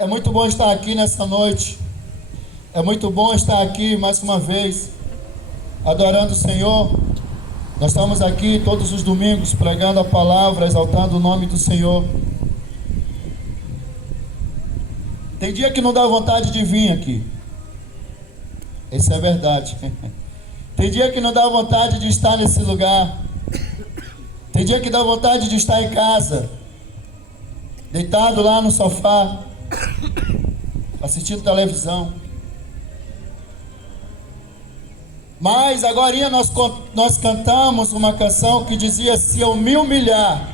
É muito bom estar aqui nessa noite. É muito bom estar aqui mais uma vez, adorando o Senhor. Nós estamos aqui todos os domingos pregando a palavra, exaltando o nome do Senhor. Tem dia que não dá vontade de vir aqui. Isso é verdade. Tem dia que não dá vontade de estar nesse lugar. Tem dia que dá vontade de estar em casa, deitado lá no sofá, assistindo televisão. Mas agora nós cantamos uma canção que dizia: se eu me humilhar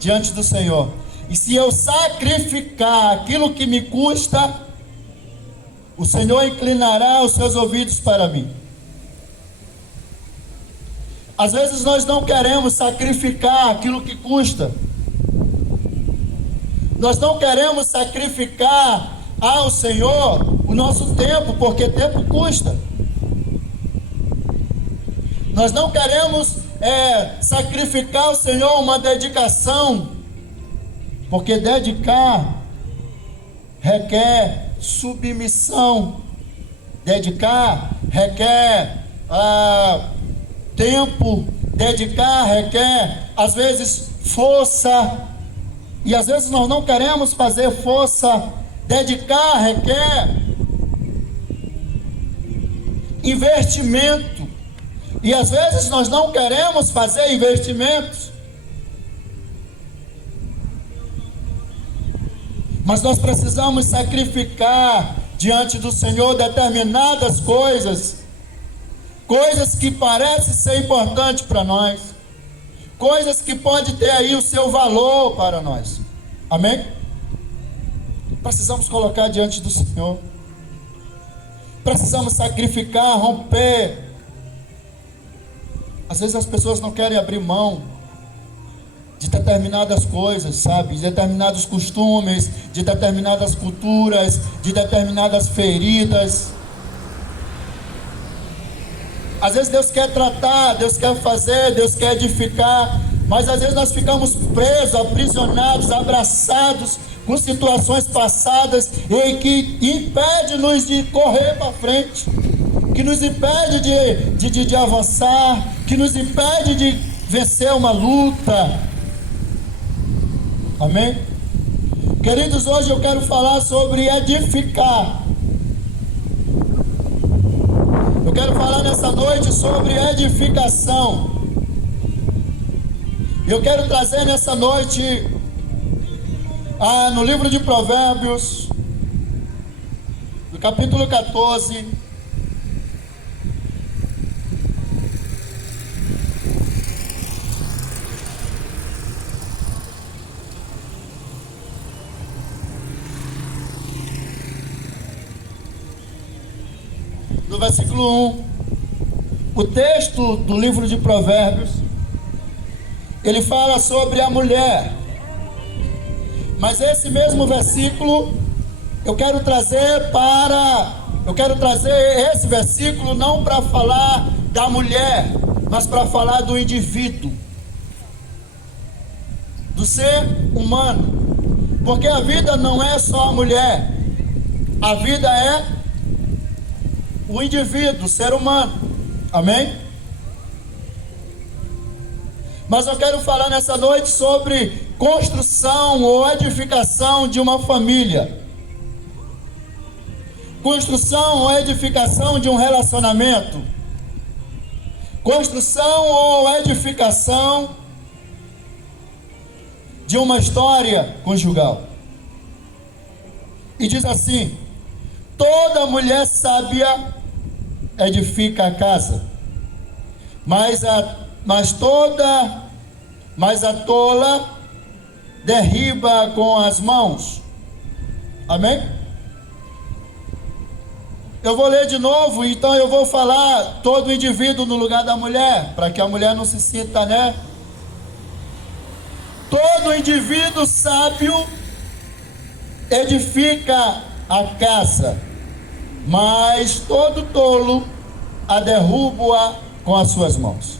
diante do Senhor, e se eu sacrificar aquilo que me custa, o Senhor inclinará os seus ouvidos para mim. Às vezes nós não queremos sacrificar aquilo que custa. Nós não queremos sacrificar ao Senhor o nosso tempo, porque tempo custa. Nós não queremos sacrificar ao Senhor uma dedicação, porque dedicar requer submissão. Dedicar requer tempo. Dedicar requer, às vezes, força. E às vezes nós não queremos fazer força. Dedicar requer investimento. E às vezes nós não queremos fazer investimentos. Mas nós precisamos sacrificar diante do Senhor determinadas coisas. Coisas que parecem ser importantes para nós. Coisas que podem ter aí o seu valor para nós. Amém? Precisamos colocar diante do Senhor. Precisamos sacrificar, romper. Às vezes as pessoas não querem abrir mão de determinadas coisas, sabe? De determinados costumes, de determinadas culturas, de determinadas feridas. Às vezes Deus quer tratar, Deus quer fazer, Deus quer edificar, mas às vezes nós ficamos presos, aprisionados, abraçados com situações passadas e que impede-nos de correr para frente, que nos impede de avançar, que nos impede de vencer uma luta. Amém? Queridos, hoje eu quero falar sobre edificar. Eu quero falar nessa noite sobre edificação. Eu quero trazer nessa noite, no livro de Provérbios, no capítulo 14, no versículo 1, o texto do livro de Provérbios, ele fala sobre a mulher. Mas esse mesmo versículo, eu quero trazer esse versículo não para falar da mulher, mas para falar do indivíduo, do ser humano. Porque a vida não é só a mulher, a vida é o indivíduo, o ser humano. Amém? Mas eu quero falar nessa noite sobre construção ou edificação de uma família. Construção ou edificação de um relacionamento. Construção ou edificação de uma história conjugal. E diz assim: toda mulher sábia edifica a casa, mas a tola derriba com as mãos. Amém? Eu vou ler de novo, então eu vou falar todo indivíduo no lugar da mulher, para que a mulher não se sinta, Todo indivíduo sábio edifica a casa, mas todo tolo a derruba com as suas mãos.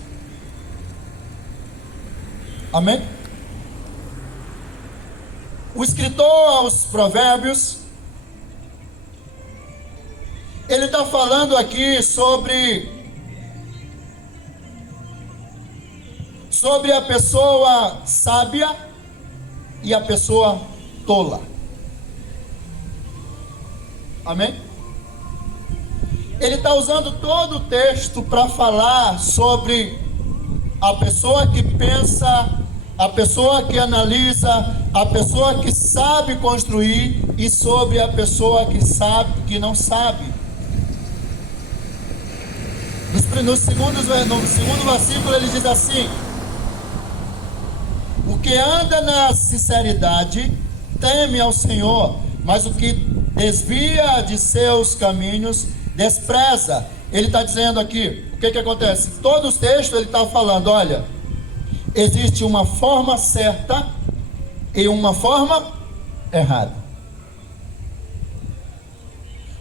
Amém? O escritor aos Provérbios, ele está falando aqui sobre a pessoa sábia e a pessoa tola. Amém? Ele está usando todo o texto para falar sobre a pessoa que pensa, a pessoa que analisa, a pessoa que sabe construir, e sobre a pessoa que não sabe. No segundo versículo ele diz assim: o que anda na sinceridade teme ao Senhor, mas o que desvia de seus caminhos despreza. Ele está dizendo aqui, o que acontece? Todo o texto ele está falando, olha, existe uma forma certa e uma forma errada.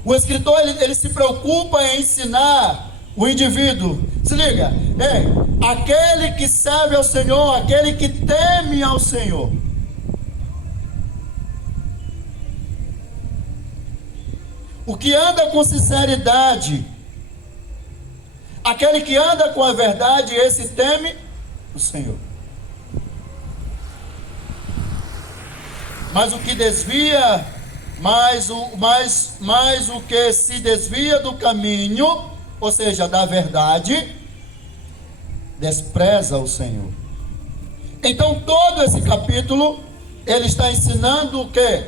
O escritor ele se preocupa em ensinar o indivíduo. Se liga, aquele que serve ao Senhor, aquele que teme ao Senhor, o que anda com sinceridade, aquele que anda com a verdade, esse teme o Senhor. Mas o que desvia, mais o que se desvia do caminho, ou seja, da verdade, despreza o Senhor. Então todo esse capítulo ele está ensinando o quê?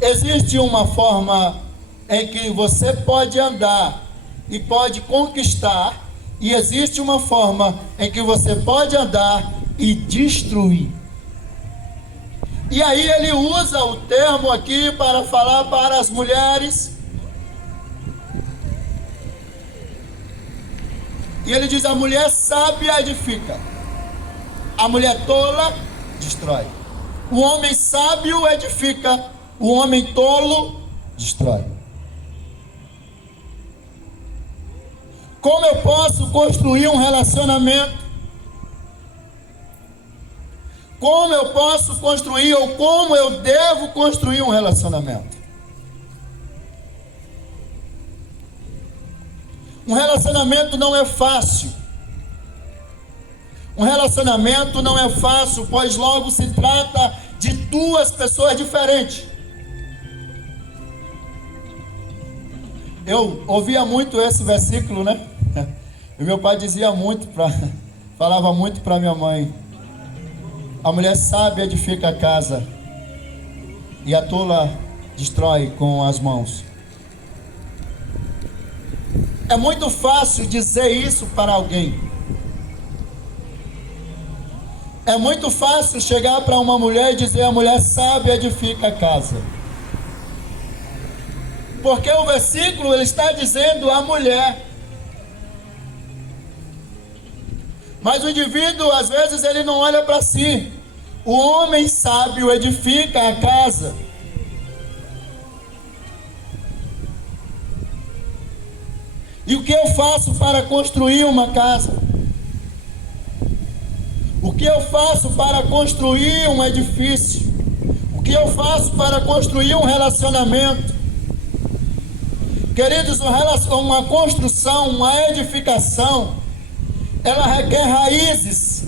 Existe uma forma em que você pode andar e pode conquistar, e existe uma forma em que você pode andar e destruir. E aí ele usa o termo aqui para falar para as mulheres. E ele diz: a mulher sábia edifica, a mulher tola destrói. O homem sábio edifica, o homem tolo destrói. Como eu posso construir um relacionamento? Como eu posso construir, ou como eu devo construir um relacionamento? Um relacionamento não é fácil. Um relacionamento não é fácil, pois logo se trata de duas pessoas diferentes. Eu ouvia muito esse versículo, né? E meu pai dizia muito, falava muito para minha mãe: a mulher sábia edifica a casa e a tola destrói com as mãos. É muito fácil dizer isso para alguém. É muito fácil chegar para uma mulher e dizer: a mulher sábia edifica a casa. Porque o versículo ele está dizendo a mulher. Mas o indivíduo, às vezes, ele não olha para si. O homem sábio edifica a casa. E o que eu faço para construir uma casa? O que eu faço para construir um edifício? O que eu faço para construir um relacionamento? Queridos, uma construção, uma edificação, ela requer raízes,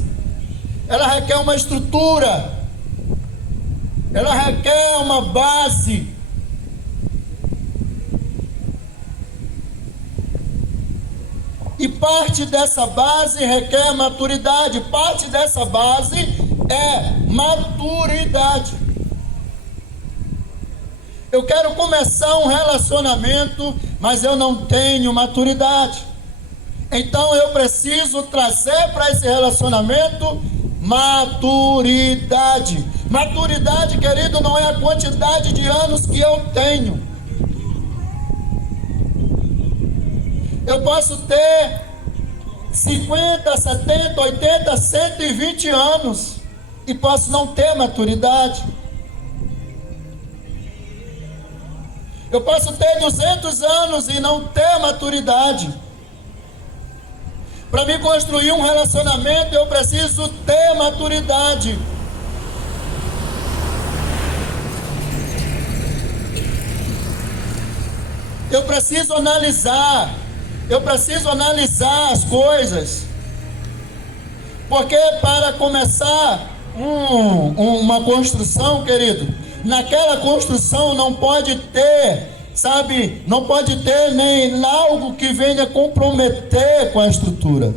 ela requer uma estrutura, ela requer uma base. E parte dessa base requer maturidade, parte dessa base é maturidade. Eu quero começar um relacionamento, mas eu não tenho maturidade. Então eu preciso trazer para esse relacionamento maturidade. Maturidade, querido, não é a quantidade de anos que eu tenho. Eu posso ter 50, 70, 80, 120 anos e posso não ter maturidade. Eu posso ter 200 anos e não ter maturidade. Para me construir um relacionamento, eu preciso ter maturidade. Eu preciso analisar as coisas, porque para começar uma construção, querido, naquela construção não pode ter, não pode ter nem algo que venha comprometer com a estrutura.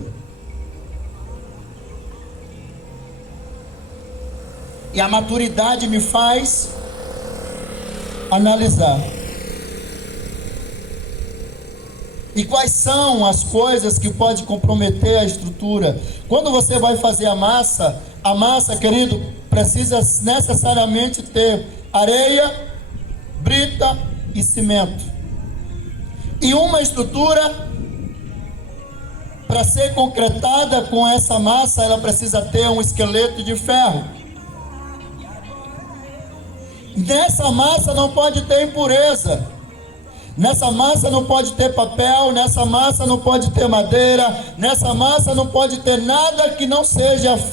E a maturidade me faz analisar. E quais são as coisas que podem comprometer a estrutura? Quando você vai fazer a massa, querido, precisa necessariamente ter areia, brita e cimento. E uma estrutura, para ser concretada com essa massa, ela precisa ter um esqueleto de ferro. Nessa massa não pode ter impureza. Nessa massa não pode ter papel, nessa massa não pode ter madeira, nessa massa não pode ter nada que não seja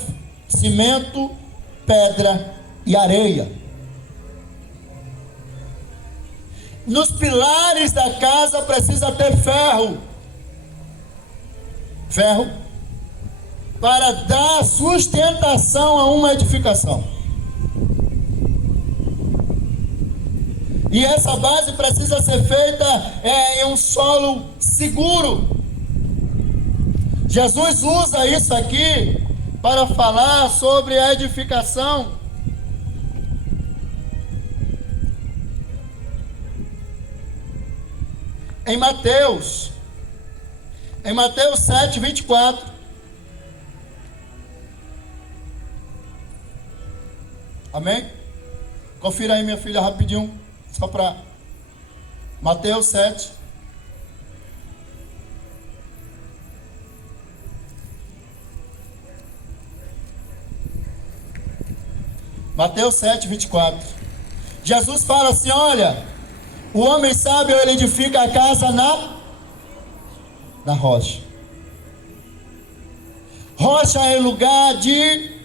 cimento, pedra e areia. Nos pilares da casa precisa ter ferro. Ferro para dar sustentação a uma edificação. E essa base precisa ser feita em um solo seguro. Jesus usa isso aqui para falar sobre a edificação. Em Mateus 7, 24. Amém? Confira aí, minha filha, rapidinho. Só para Mateus 7. Mateus 7, 24. Jesus fala assim: olha, o homem sábio, ele edifica a casa na rocha. Rocha é lugar de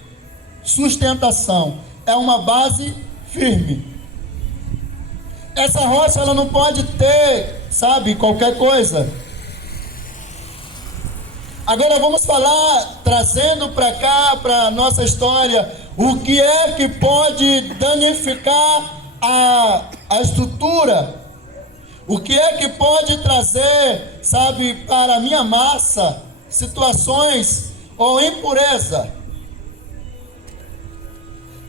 sustentação, é uma base firme. Essa rocha, ela não pode ter, qualquer coisa. Agora vamos falar, trazendo para cá, para a nossa história, o que é que pode danificar a estrutura. O que é que pode trazer, para a minha massa, situações ou impureza.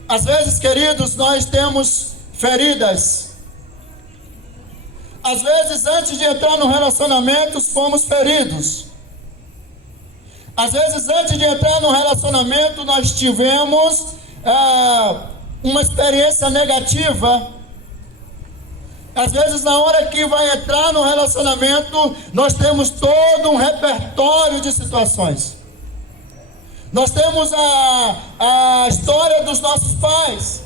Às vezes, queridos, nós temos feridas. Às vezes, antes de entrar no relacionamento, fomos feridos. Às vezes, antes de entrar no relacionamento, nós tivemos uma experiência negativa. Às vezes, na hora que vai entrar no relacionamento, nós temos todo um repertório de situações. Nós temos a história dos nossos pais.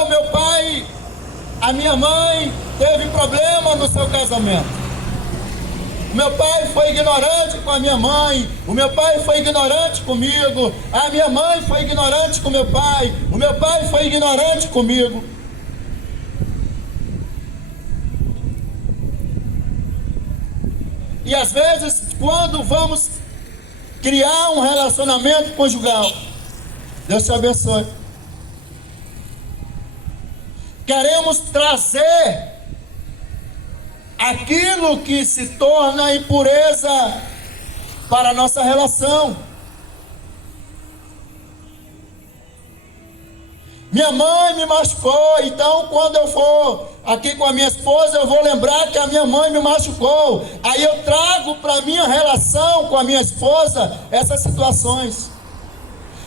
O meu pai, a minha mãe teve problema no seu casamento. O meu pai foi ignorante com a minha mãe. O meu pai foi ignorante comigo. A minha mãe foi ignorante com meu pai. O meu pai foi ignorante comigo. E às vezes, quando vamos criar um relacionamento conjugal, Deus te abençoe, queremos trazer aquilo que se torna impureza para a nossa relação. Minha mãe me machucou, então quando eu for aqui com a minha esposa, eu vou lembrar que a minha mãe me machucou. Aí eu trago para a minha relação com a minha esposa essas situações.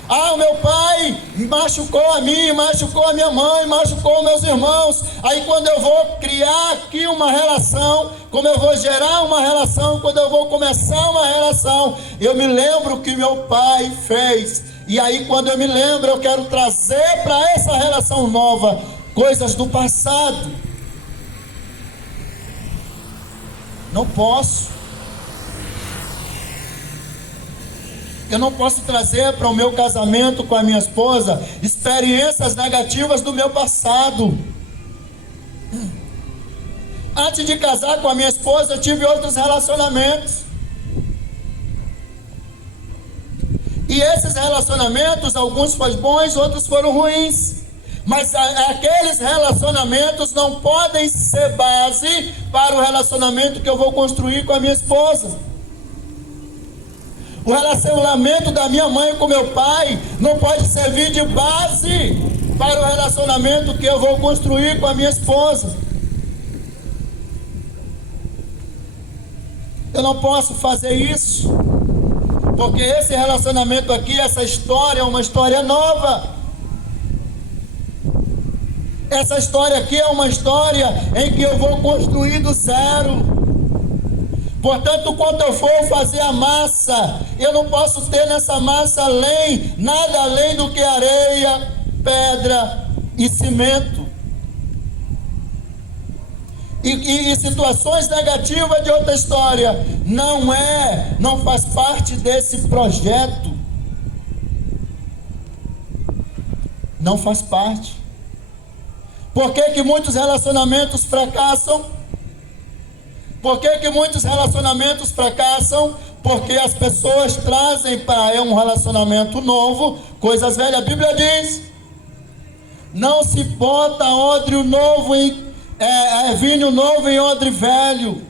O meu pai machucou a mim, machucou a minha mãe, machucou meus irmãos. Aí quando eu vou criar aqui uma relação, como eu vou gerar uma relação, quando eu vou começar uma relação, eu me lembro o que meu pai fez. E aí quando eu me lembro, eu quero trazer para essa relação nova coisas do passado. Não posso. Eu não posso trazer para o meu casamento com a minha esposa experiências negativas do meu passado. Antes de casar com a minha esposa, eu tive outros relacionamentos. E esses relacionamentos, alguns foram bons, outros foram ruins. Mas aqueles relacionamentos não podem ser base para o relacionamento que eu vou construir com a minha esposa. O relacionamento da minha mãe com meu pai não pode servir de base para o relacionamento que eu vou construir com a minha esposa. Eu não posso fazer isso, porque esse relacionamento aqui, essa história é uma história nova. Essa história aqui é uma história em que eu vou construir do zero. Portanto, quando eu for fazer a massa, eu não posso ter nessa massa nada além do que areia, pedra e cimento. E situações negativas de outra história não faz parte desse projeto. Não faz parte. Por que muitos relacionamentos fracassam? Por que muitos relacionamentos fracassam? Porque as pessoas trazem para um relacionamento novo coisas velhas. A Bíblia diz: não se bota odre novo vinho novo em odre velho.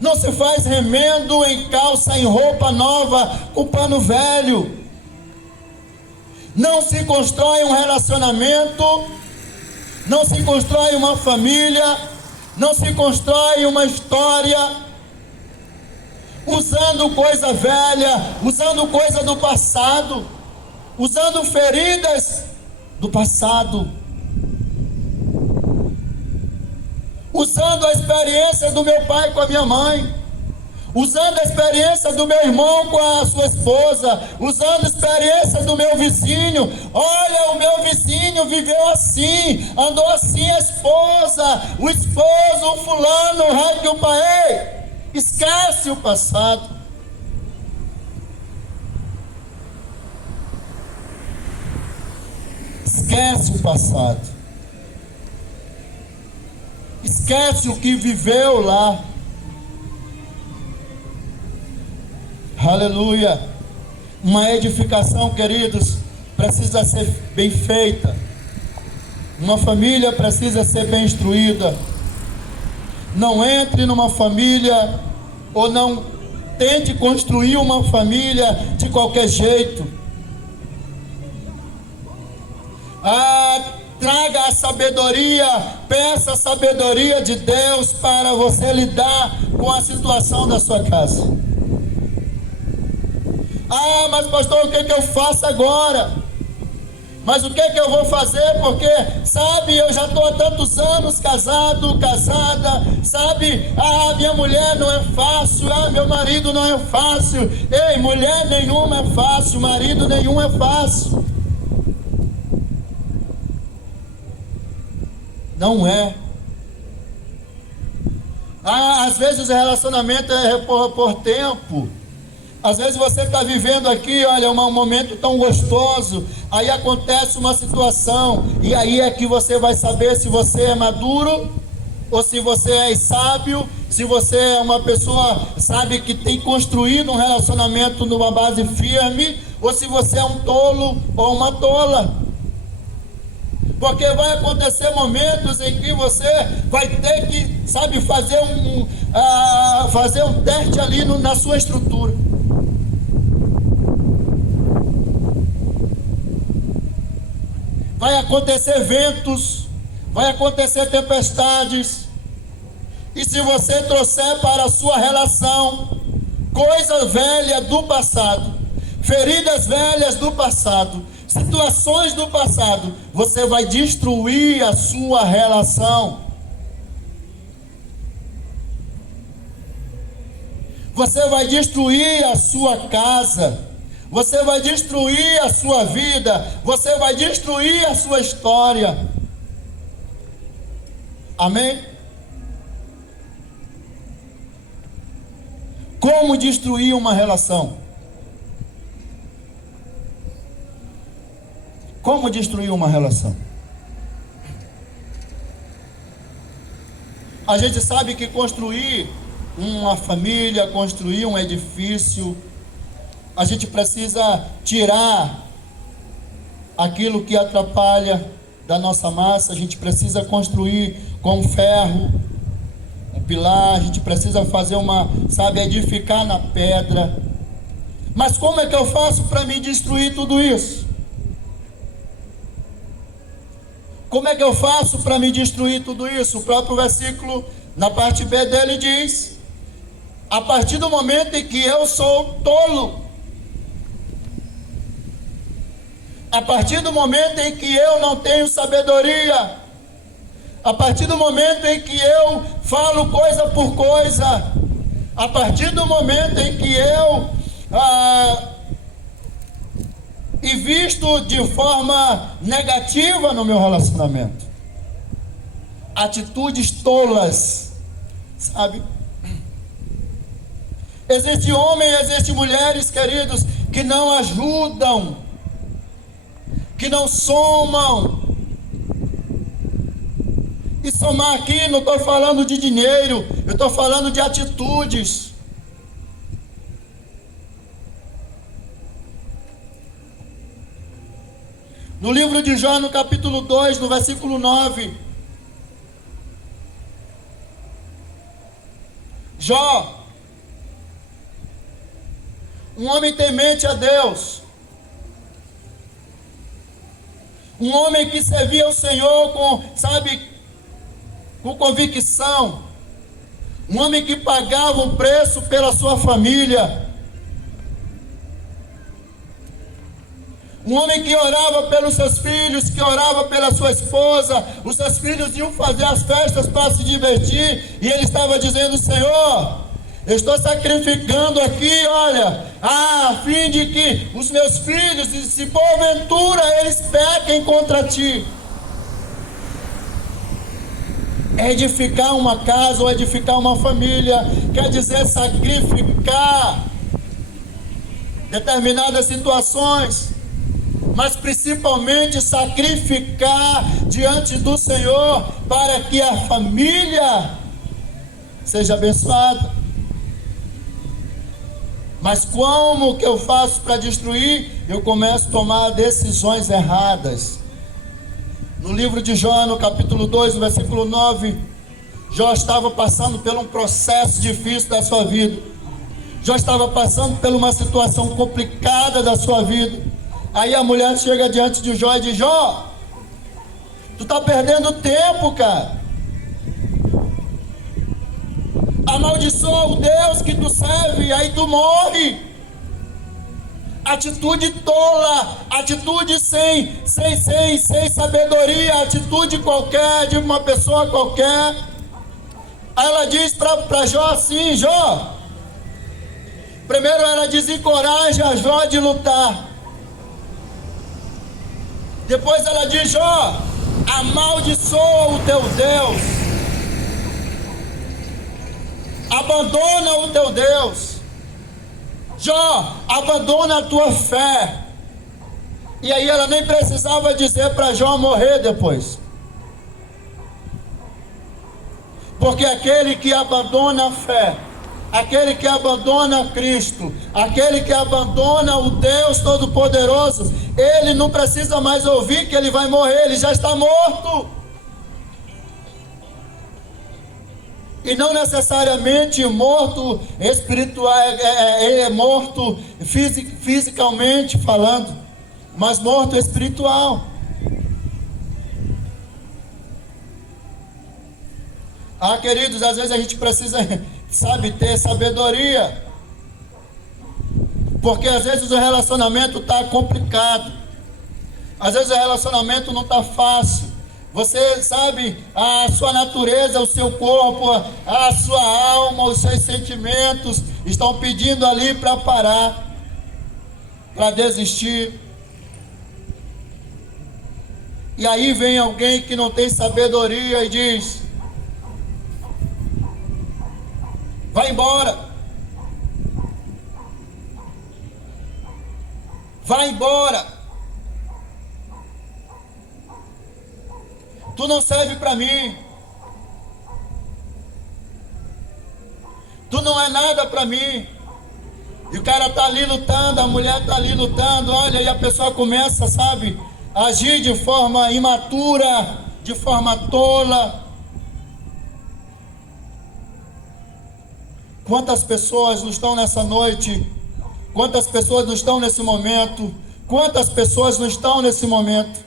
Não se faz remendo em calça, em roupa nova, com pano velho. Não se constrói um relacionamento, não se constrói uma família, não se constrói uma história usando coisa velha, usando coisa do passado, usando feridas do passado, usando a experiência do meu pai com a minha mãe, usando a experiência do meu irmão com a sua esposa, usando a experiência do meu vizinho. Olha, o meu vizinho viveu assim, andou assim, a esposa, o esposo, o fulano, o rei, o pai. Esquece o passado. Esquece o passado. Esquece o que viveu lá. Aleluia. Uma edificação, queridos, precisa ser bem feita. Uma família precisa ser bem instruída. Não entre numa família, ou não tente construir uma família de qualquer jeito. Traga a sabedoria, peça a sabedoria de Deus para você lidar com a situação da sua casa. Mas pastor, o que eu faço agora? Mas o que eu vou fazer? Porque, sabe, eu já estou há tantos anos casada, sabe? Minha mulher não é fácil, meu marido não é fácil. Ei, mulher nenhuma é fácil, marido nenhum é fácil. Não é. Às vezes o relacionamento é por tempo. Às vezes você está vivendo aqui, olha, um momento tão gostoso, aí acontece uma situação, e aí é que você vai saber se você é maduro, ou se você é sábio, se você é uma pessoa, sabe, que tem construído um relacionamento numa base firme, ou se você é um tolo ou uma tola. Porque vai acontecer momentos em que você vai ter que, sabe, fazer um teste ali na sua estrutura. Vai acontecer ventos, vai acontecer tempestades, e se você trouxer para a sua relação coisa velha do passado, feridas velhas do passado, situações do passado, você vai destruir a sua relação. Você vai destruir a sua casa. Você vai destruir a sua vida. Você vai destruir a sua história. Amém? Como destruir uma relação? Como destruir uma relação? A gente sabe que construir uma família, construir um edifício, a gente precisa tirar aquilo que atrapalha da nossa massa. A gente precisa construir com ferro, um pilar, a gente precisa fazer edificar na pedra. Mas como é que eu faço para me destruir tudo isso? Como é que eu faço para me destruir tudo isso? O próprio versículo, na parte B dele, diz: a partir do momento em que eu sou tolo, a partir do momento em que eu não tenho sabedoria, a partir do momento em que eu falo coisa por coisa, a partir do momento em que eu invisto de forma negativa no meu relacionamento, atitudes tolas, sabe? Existem homens, existem mulheres, queridos, que não ajudam, que não somam. E somar aqui, não estou falando de dinheiro, eu estou falando de atitudes. No livro de Jó, no capítulo 2, no versículo 9, Jó, um homem temente a Deus, um homem que servia ao Senhor com convicção, um homem que pagava um preço pela sua família, um homem que orava pelos seus filhos, que orava pela sua esposa. Os seus filhos iam fazer as festas para se divertir, e ele estava dizendo: Senhor, eu estou sacrificando aqui, olha, a fim de que os meus filhos, se porventura eles pequem contra ti. Edificar uma casa ou edificar uma família quer dizer sacrificar determinadas situações, mas principalmente sacrificar diante do Senhor para que a família seja abençoada. Mas como que eu faço para destruir? Eu começo a tomar decisões erradas. No livro de Jó, no capítulo 2, no versículo 9, Jó estava passando por um processo difícil da sua vida. Jó estava passando por uma situação complicada da sua vida. Aí a mulher chega diante de Jó e diz: Jó, tu está perdendo tempo, cara. Amaldiçoa o Deus que tu serve, e aí tu morre. Atitude tola, atitude sem sabedoria, atitude qualquer, de uma pessoa qualquer. Aí ela diz para Jó assim: Jó, primeiro ela desencoraja Jó de lutar. Depois ela diz: Jó, amaldiçoa o teu Deus, abandona o teu Deus. Jó, abandona a tua fé. E aí ela nem precisava dizer para Jó morrer depois, porque aquele que abandona a fé, aquele que abandona Cristo, aquele que abandona o Deus Todo-Poderoso, ele não precisa mais ouvir que ele vai morrer, ele já está morto. E não necessariamente morto espiritual, ele é morto fisicamente falando, mas morto espiritual. Queridos, às vezes a gente precisa, ter sabedoria, porque às vezes o relacionamento está complicado, às vezes o relacionamento não está fácil. Você sabe, a sua natureza, o seu corpo, a sua alma, os seus sentimentos estão pedindo ali para parar, para desistir. E aí vem alguém que não tem sabedoria e diz: vai embora, vai embora. Tu não serve para mim. para mim. E o cara está ali lutando, a mulher está ali lutando, olha, e a pessoa começa, sabe, a agir de forma imatura, de forma tola. Quantas pessoas não estão nessa noite? Quantas pessoas não estão nesse momento? Quantas pessoas não estão nesse momento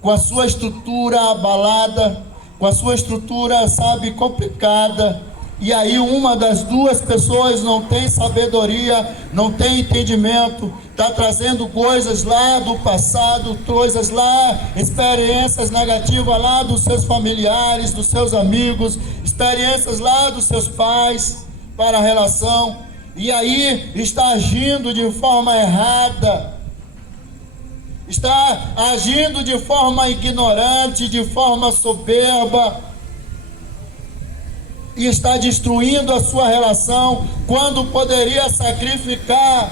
com a sua estrutura abalada, com a sua estrutura, sabe, complicada? E aí uma das duas pessoas não tem sabedoria, não tem entendimento, está trazendo coisas lá do passado, coisas lá, experiências negativas lá dos seus familiares, dos seus amigos, experiências lá dos seus pais para a relação, e aí está agindo de forma errada, está agindo de forma ignorante, de forma soberba, e está destruindo a sua relação, quando poderia sacrificar,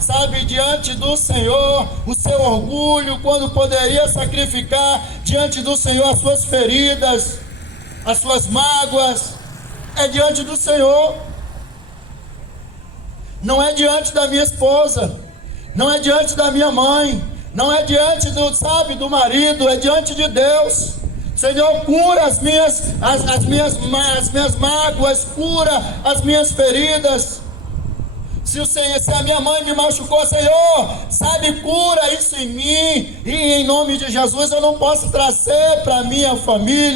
sabe, diante do Senhor, o seu orgulho, quando poderia sacrificar diante do Senhor as suas feridas, as suas mágoas, é diante do Senhor, não é diante da minha esposa, não é diante da minha mãe, não é diante do, sabe, do marido, é diante de Deus. Senhor, cura as minhas mágoas, cura as minhas feridas. Se a minha mãe me machucou, Senhor, sabe, cura isso em mim. E em nome de Jesus eu não posso trazer para minha família